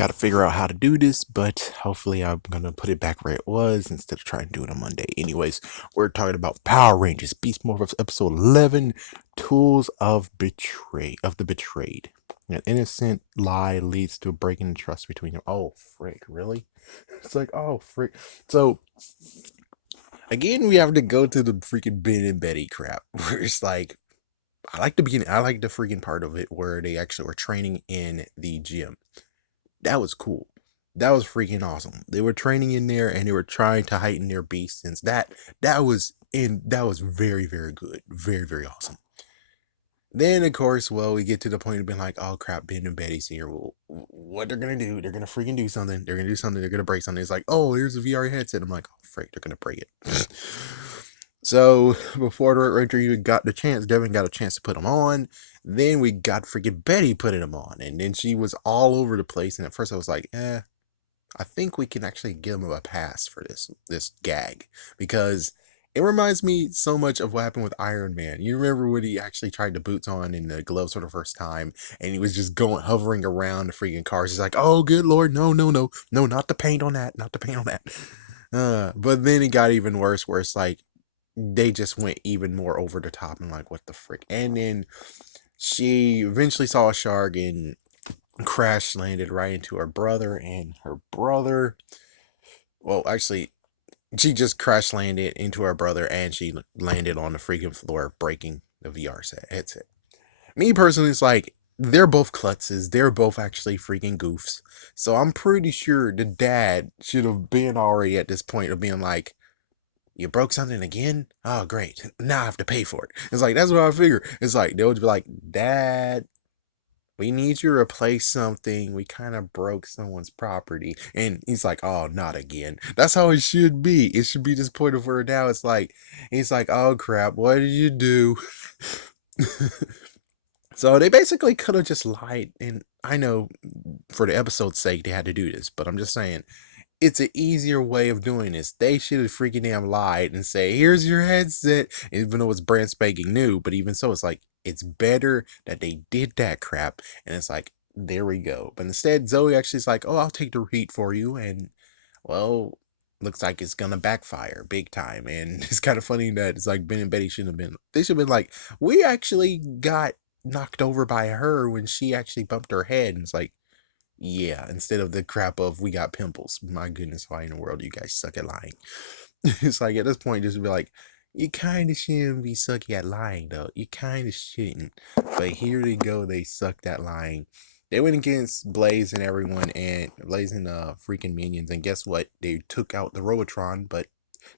got to figure out how to do this, but hopefully I'm going to put it back where it was instead of trying to do it on Monday. Anyways, we're talking about Power Rangers Beast Morphers episode 11, Tools of the Betrayed. An innocent lie leads to a break in trust between them. Oh, frick, really? It's like, oh, frick. So, again, we have to go to the freaking Ben and Betty crap, where it's like, I like the freaking part of it where they actually were training in the gym. That was cool. That was freaking awesome. They were training in there and they were trying to heighten their beast sense. That was very, very good. Very, very awesome. Then of course, well, we get to the point of being like, oh crap, Ben and Betty's here. Well, what they're gonna do? They're gonna freaking do something. They're gonna do something. They're gonna break something. It's like, oh, here's a VR headset. I'm like, oh frick, they're gonna break it. So before the Red Ranger even got the chance, Devin got a chance to put them on. Then we got freaking Betty putting them on, and then she was all over the place. And at first I was like, I think we can actually give him a pass for this gag, because it reminds me so much of what happened with Iron Man. You remember when he actually tried the boots on and the gloves for the first time, and he was just going hovering around the freaking cars. He's like, "Oh, good lord, no, no, no, no, not the paint on that, not the paint on that." But then it got even worse, where it's like they just went even more over the top and like, what the frick? And then she eventually saw a shark and crash landed right into her brother, and her brother, well, actually, she just crash landed into her brother and she landed on the freaking floor, breaking the VR set headset. Me personally, it's like, they're both klutzes. They're both actually freaking goofs. So I'm pretty sure the dad should have been already at this point of being like, you broke something again? Oh, great. Now I have to pay for it. It's like, that's what I figure. It's like, they would be like, Dad, we need you to replace something. We kind of broke someone's property. And he's like, oh, not again. That's how it should be. It should be this point of where now it's like, he's like, oh crap, what did you do? So they basically could have just lied. And I know for the episode's sake they had to do this, but I'm just saying, it's an easier way of doing this. They should have freaking damn lied and say, here's your headset, even though it's brand spanking new. But even so, it's like, it's better that they did that crap. And it's like, there we go. But instead, Zoe actually is like, oh, I'll take the heat for you. And, well, looks like it's gonna backfire big time. And it's kind of funny that it's like Ben and Betty shouldn't have been, they should have been like, we actually got knocked over by her when she actually bumped her head. And it's like, yeah, instead of the crap of we got pimples. My goodness, why in the world you guys suck at lying? It's like at this point, just be like, you kind of shouldn't be sucky at lying, though. You kind of shouldn't. But here they go, they sucked at lying. They went against Blaze and everyone, and Blaze and freaking minions. And guess what? They took out the Robotron, but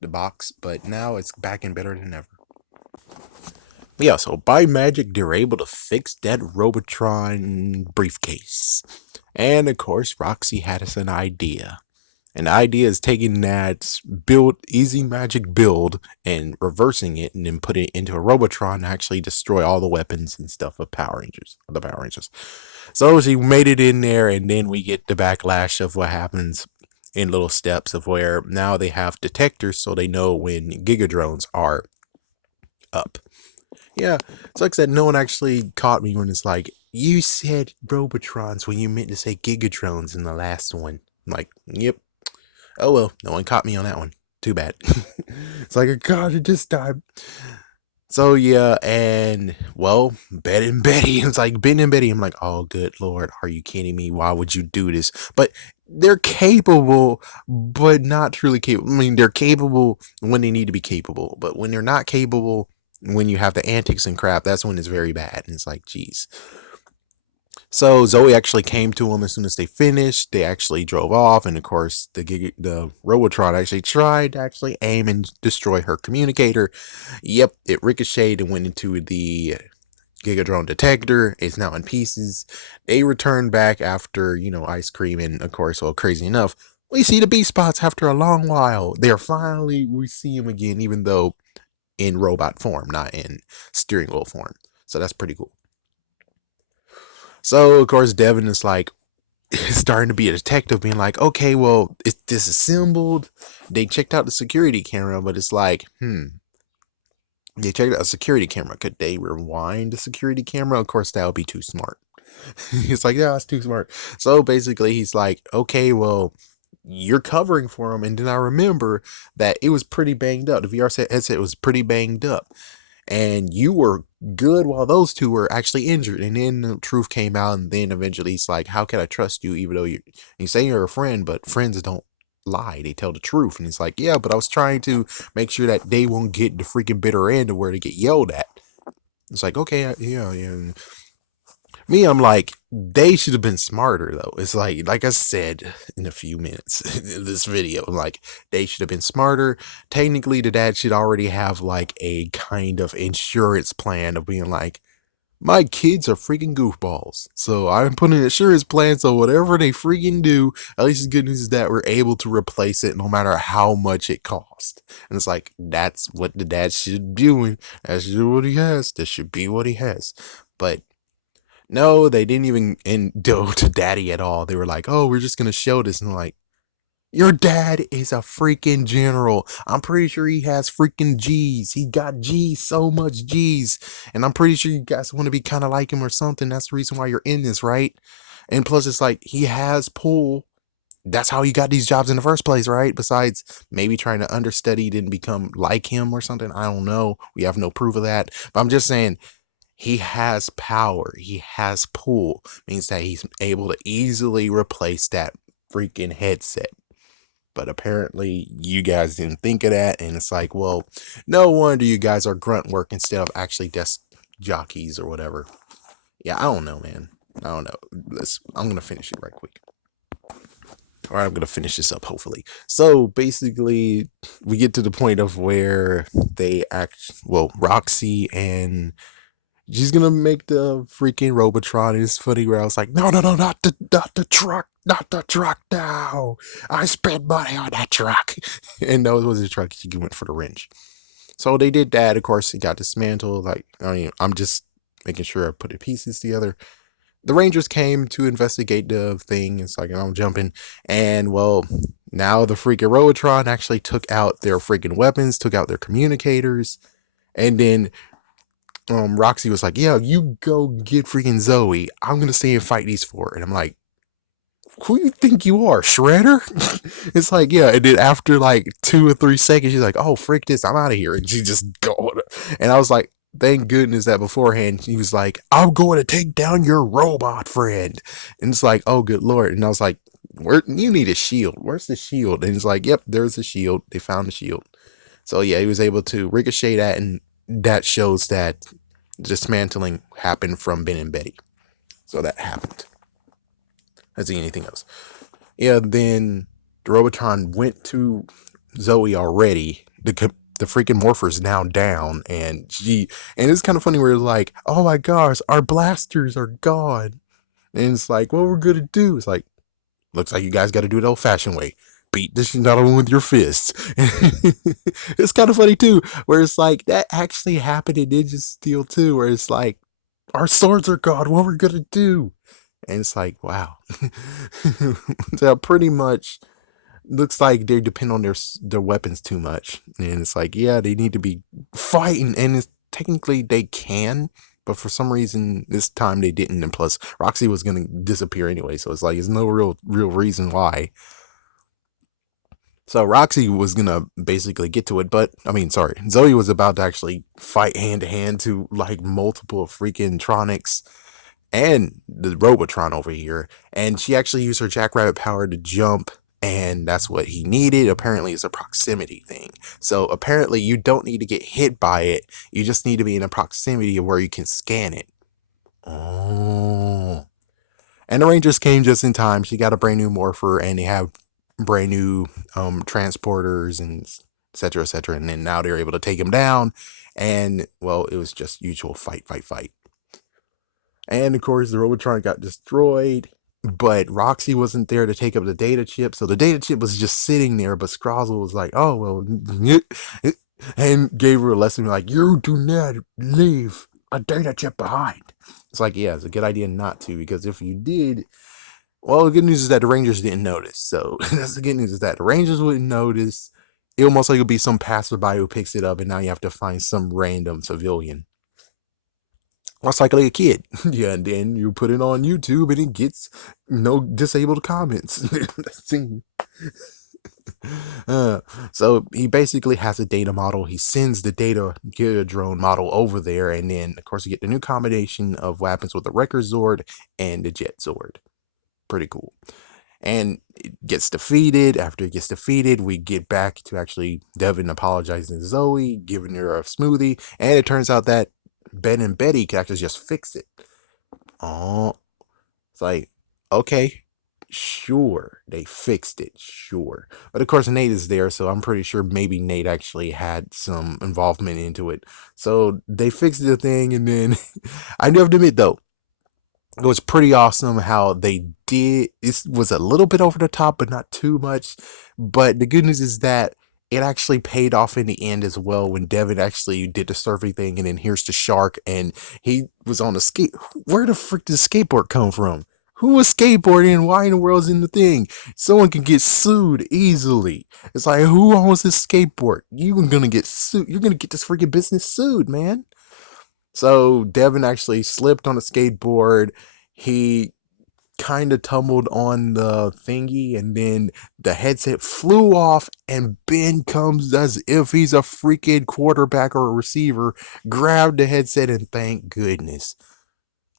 the box. But now it's back and better than ever. Yeah, so by magic, they're able to fix that Robotron briefcase. And of course, Roxy had us an idea. And the idea is taking that build, easy magic build, and reversing it, and then putting it into a Robotron to actually destroy all the weapons and stuff of the Power Rangers. So she made it in there, and then we get the backlash of what happens in little steps of where now they have detectors so they know when Giga Drones are up. Yeah, it's like I said, no one actually caught me when it's like, you said Robotrons when you meant to say Gigatrons in the last one. I'm like, yep. Oh well, no one caught me on that one. Too bad. It's like, I got it this time. So yeah, and well, Ben and Betty. It's like Ben and Betty. I'm like, oh good lord, are you kidding me? Why would you do this? But they're capable, but not truly capable. I mean, they're capable when they need to be capable, but when they're not capable, when you have the antics and crap, that's when it's very bad. And it's like, geez. So Zoe actually came to him as soon as they finished. They actually drove off, and of course, the Robotron actually tried to actually aim and destroy her communicator. Yep, it ricocheted and went into the Gigadrone detector. It's now in pieces. They return back after, ice cream, and of course, well, crazy enough, we see the B spots after a long while. We see them again, even though in robot form, not in steering wheel form. So that's pretty cool. So of course, Devin is like starting to be a detective, being like, okay, well, it's disassembled. They checked out the security camera, but it's like, they checked out a security camera. Could they rewind the security camera? Of course, that would be too smart. He's like, yeah, that's too smart. So basically, he's like, okay, well, you're covering for him. And then I remember that it was pretty banged up. The VR headset was pretty banged up. And you were good while those two were actually injured. And then the truth came out. And then eventually he's like, how can I trust you even though you say you're a friend, but friends don't lie. They tell the truth. And he's like, yeah, but I was trying to make sure that they won't get the freaking bitter end of where they get yelled at. It's like, okay, yeah, yeah. Me, I'm like, they should have been smarter though. It's like I said in a few minutes in this video, I'm like, they should have been smarter. Technically, the dad should already have like a kind of insurance plan of being like, my kids are freaking goofballs. So I'm putting an insurance plan so whatever they freaking do, at least the good news is that we're able to replace it no matter how much it costs. And it's like, that's what the dad should be doing. That's what he has. This should be what he has. But no, they didn't even go to daddy at all. They were like, oh, we're just going to show this. And I'm like, your dad is a freaking general. I'm pretty sure he has freaking G's. He got G's, so much G's. And I'm pretty sure you guys want to be kind of like him or something. That's the reason why you're in this, right? And plus, it's like, he has pull. That's how he got these jobs in the first place, right? Besides maybe trying to understudy, didn't become like him or something. I don't know. We have no proof of that. But I'm just saying, he has power. He has pull. Means that he's able to easily replace that freaking headset. But apparently you guys didn't think of that. And it's like, well, no wonder you guys are grunt work instead of actually desk jockeys or whatever. Yeah, I don't know, man. I don't know. I'm going to finish it right quick. Or I'm going to finish this up, hopefully. So basically, we get to the point of where they Roxy and she's gonna make the freaking Robotron. It's funny where I was like, no, no, no, not the truck, not the truck now. I spent money on that truck. And no, it was the truck. She went for the wrench. So they did that. Of course, it got dismantled. Like, I mean, I'm just making sure I put the pieces together. The Rangers came to investigate the thing. It's like, I'm jumping. And well, now the freaking Robotron actually took out their freaking weapons, took out their communicators. And then Roxy was like, yeah, you go get freaking Zoe. I'm gonna stay and fight these four. And I'm like, who you think you are, Shredder? It's like, yeah. And then after like 2 or 3 seconds, she's like, oh, frick this, I'm out of here. And she just go. And I was like, thank goodness that beforehand he was like, I'm going to take down your robot friend. And it's like, oh, good lord. And I was like, where you need a shield. Where's the shield? And it's like, yep, there's a shield. They found the shield. So yeah, he was able to ricochet that, and that shows that dismantling happened from Ben and Betty. So that happened. Let's see anything else. Yeah, then the Robotron went to Zoe already. The freaking Morphers now down, and it's kind of funny where it's like, oh my gosh, our blasters are gone. And it's like, what we're gonna do? It's like, looks like you guys got to do it old fashioned way. Beat this shit out of them with your fists. It's kind of funny too, where it's like that actually happened in Ninja Steel 2, where it's like, our swords are gone. What we're gonna do? And it's like, wow. So pretty much looks like they depend on their weapons too much, and it's like, yeah, they need to be fighting, and technically they can, but for some reason this time they didn't. And plus, Roxy was gonna disappear anyway, so it's like, there's no real reason why. So Roxy was gonna basically get to it, but I mean, sorry, Zoe was about to actually fight hand to hand to like multiple freaking Tronics and the Robotron over here, and she actually used her Jackrabbit power to jump, and that's what he needed. Apparently, it's a proximity thing. So apparently, you don't need to get hit by it. You just need to be in a proximity of where you can scan it. Oh. And the Rangers came just in time. She got a brand new morpher, and they have brand new transporters and etc. etc. And then now they're able to take him down. And well, it was just usual fight, fight, fight. And of course, the Robotron got destroyed, but Roxy wasn't there to take up the data chip. So the data chip was just sitting there, but Scrozzle was like, oh, well, and gave her a lesson like, you do not leave a data chip behind. It's like, yeah, it's a good idea not to, because if you did, well, the good news is that the Rangers didn't notice. So that's the good news, is that the Rangers wouldn't notice. It almost like it'll be some passerby who picks it up, and now you have to find some random civilian. That's like a kid. Yeah, and then you put it on YouTube and it gets no disabled comments. Uh, so he basically has a data model. He sends the data drone model over there, and then of course you get the new combination of weapons with the Wrecker Zord and the Jet Zord. Pretty cool. And it gets defeated. After it gets defeated, we get back to actually Devin apologizing to Zoe, giving her a smoothie, and it turns out that Ben and Betty can actually just fix it. Oh, it's like, okay, sure, they fixed it, sure. But of course, Nate is there, so I'm pretty sure maybe Nate actually had some involvement into it. So they fixed the thing, and then I do have to admit, though, it was pretty awesome how they did. It was a little bit over the top, but not too much. But the good news is that it actually paid off in the end as well when Devin actually did the surfing thing, and then here's the shark, and he was on the skate. Where the frick did the skateboard come from? Who was skateboarding and why in the world's in the thing? Someone can get sued easily. It's like, who owns this skateboard? You're gonna get sued. You're gonna get this freaking business sued, man. So Devin actually slipped on a skateboard. He kind of tumbled on the thingy, and then the headset flew off, and Ben comes as if he's a freaking quarterback or a receiver, grabbed the headset, and thank goodness.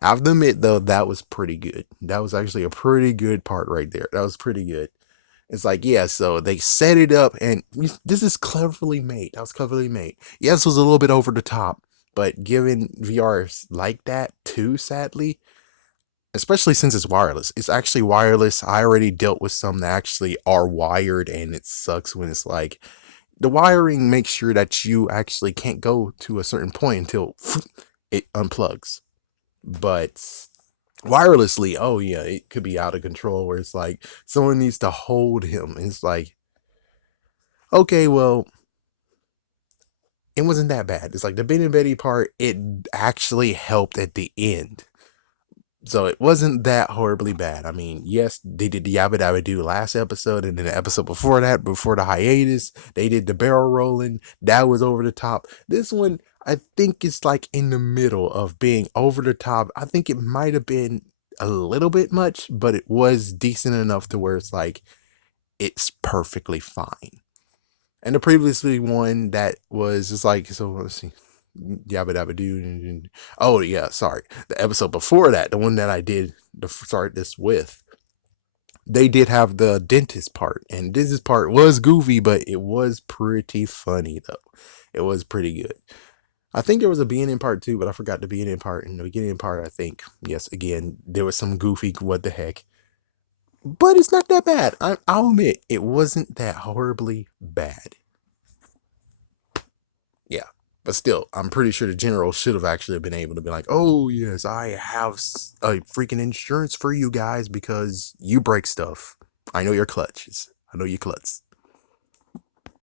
I have to admit, though, that was pretty good. That was actually a pretty good part right there. That was pretty good. It's like, yeah, so they set it up, and this is cleverly made. That was cleverly made. Yes, it was a little bit over the top, but given VR is like that too, sadly, especially since it's wireless. It's actually wireless. I already dealt with some that actually are wired, and it sucks when it's like the wiring makes sure that you actually can't go to a certain point until it unplugs. But wirelessly, oh yeah, it could be out of control where it's like someone needs to hold him. It's like, okay, well, it wasn't that bad. It's like the Ben and Betty part, it actually helped at the end. So it wasn't that horribly bad. I mean, yes, they did the Yabba Dabba Doo last episode, and then the episode before that, before the hiatus, they did the barrel rolling. That was over the top. This one, I think, is like in the middle of being over the top. I think it might have been a little bit much, but it was decent enough to where it's like, it's perfectly fine. And the previously one that was just like, so let's see, yabba dabba doo. Oh yeah, sorry. The episode before that, the one that I did to start this with, they did have the dentist part, and dentist part was goofy, but it was pretty funny though. It was pretty good. I think there was a beginning part too, but I forgot the beginning part. And the beginning part, I think, yes, again, there was some goofy what the heck, but it's not that bad. I'll admit it wasn't that horribly bad. Yeah. But still, I'm pretty sure the general should have actually been able to be like, oh, yes, I have a freaking insurance for you guys because you break stuff. I know your clutches. I know your klutz.